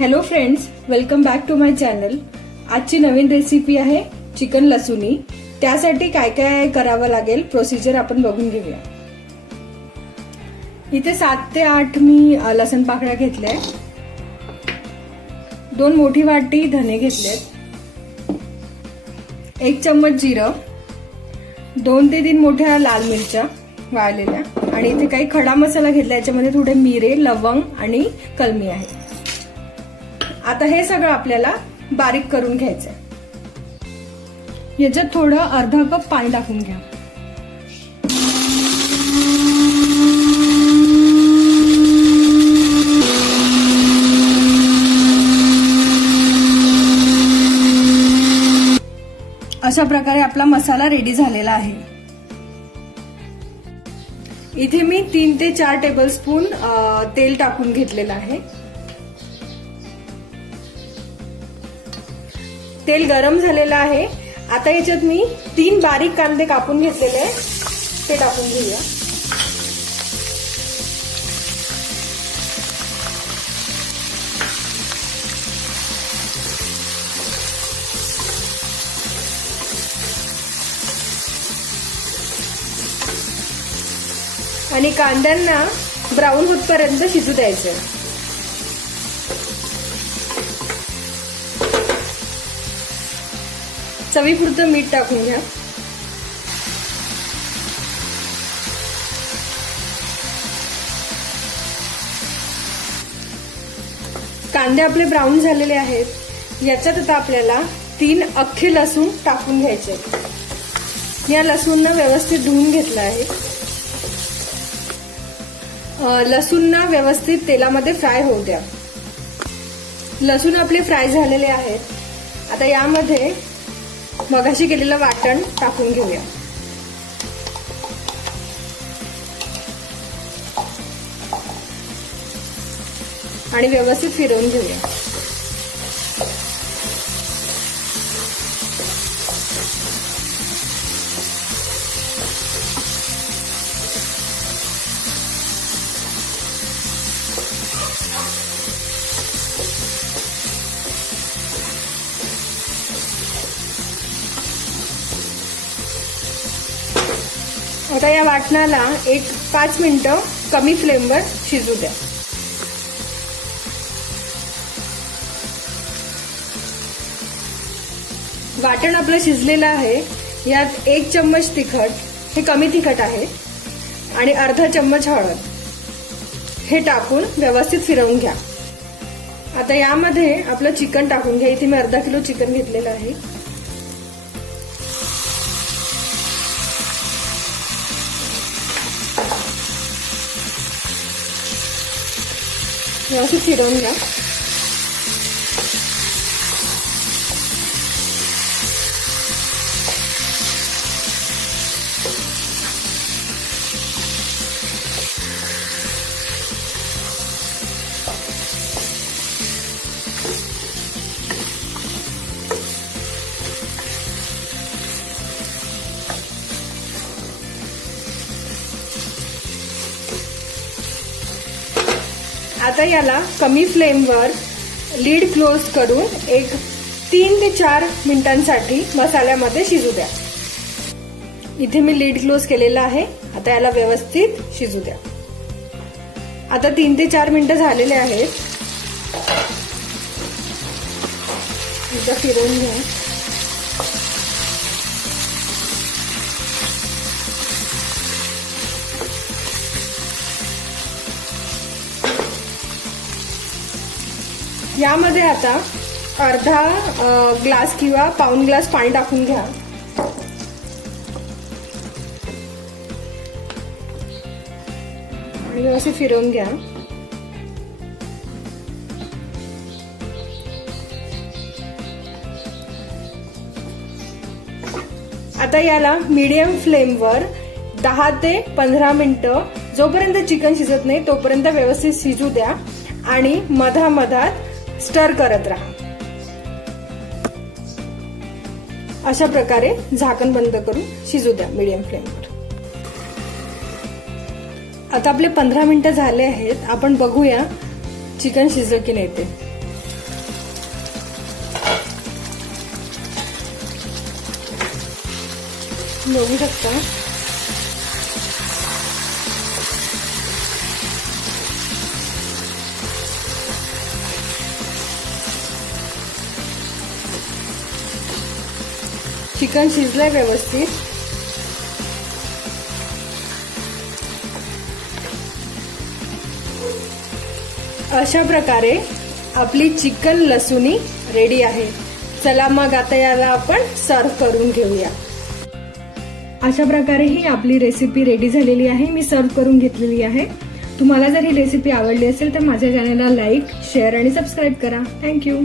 Hello friends, welcome back to my channel. आजची नवीन recipe आहे चिकन लसुनी। त्यासाठी काय काय करावं लागेल प्रोसिजर आपण बघून घेऊया। इथे 7 ते 8 मी लसण पाकळ्या घेतल्या, 2 मोठी वाटी धने घेतलेत, 1 चम्मच जिरं, 2 ते 3 मोठ्या लाल मिरच्या वाळलेल्या आणि इथे काही खडा मसाला घेतला। याच्यामध्ये थोडे मिरे, लवंग आणि कलमी आहे। आता हे सगळं आपल्याला बारीक करून घ्यायचंय। याच्यात थोडं अर्धा कप पाणी टाकून घ्या। अशा प्रकारे आपला मसाला रेडी झालेला आहे। इथे मी 3 ते 4 टेबलस्पून तेल टाकून घेतलेलं आहे। तेल गरम झालेलं आहे। आता याच्यात मी 3 बारीक कांदे कापून घेतलेले आहे, ते टाकून घेऊया। आणि कांद्यांना ब्राऊन होतपर्यंत शिजू द्यायचं। चवीपुरतं मीठ टाकून घ्या। कांदे आपले ब्राऊन झालेले आहेत। याच्यात आता आपल्याला 3 अख्खे लसूण टाकून घ्यायचे। या लसूणना व्यवस्थित धुवून घेतलं आहे। लसूणना व्यवस्थित तेलामध्ये फ्राय होऊ द्या। लसूण आपले फ्राय झालेले आहेत। आता यामध्ये मगाशी केलेलं वाटण टाकून घेऊया आणि व्यवस्थित फिरवून घेऊया। आता या वाटणाला 5 मिनिटं कमी फ्लेमवर शिजू द्या। वाटण आपलं शिजलेलं आहे। यात 1 चम्मच तिखट, हे कमी तिखट आहे, आणि अर्धा चम्मच हळद हे टाकून व्यवस्थित फिरवून घ्या। आता यामध्ये आपलं चिकन टाकून घ्या। इथे मी अर्धा किलो चिकन घेतलेलं आहे। व्यवस्थित फिरवून घ्या। आता याला कमी फ्लेमवर लीड क्लोज करून 3 ते 4 मिनिटांसाठी मसाल्यामध्ये शिजू द्या। इथे मी लीड क्लोज केलेला आहे। आता याला व्यवस्थित शिजू द्या। आता 3 ते 4 मिनिटं झालेले आहेत। एकदा फिरवून घ्या। यामध्ये आता अर्धा ग्लास किंवा पाऊण ग्लास पाणी टाकून घ्या आणि व्यवस्थित फिरवून घ्या। आता याला मीडियम फ्लेमवर 10 ते 15 मिनिटं, जोपर्यंत चिकन शिजत नाही तोपर्यंत व्यवस्थित शिजू द्या आणि मधामधात स्टर करत राहा। अशा प्रकारे झाकण बंद करून शिजू द्या मीडियम फ्लेमवर। आता आपले 15 मिनिटं झाले आहेत। आपण बघूया चिकन शिजलं की नाही ते। बघू शकता चिकन शिजलंय व्यवस्थित. अशा प्रकारे आपली चिकन लसुनी रेडी आहे. चला मग आता याला आपण सर्व करून घेऊया. अशा प्रकारे ही आपली रेसिपी रेडी झालेली आहे. मी सर्व करून घेतलेली आहे. तुम्हाला जर ही रेसिपी आवडली असेल तर माझ्या चॅनलला लाईक, शेअर आणि सबस्क्राईब करा. थँक्यू.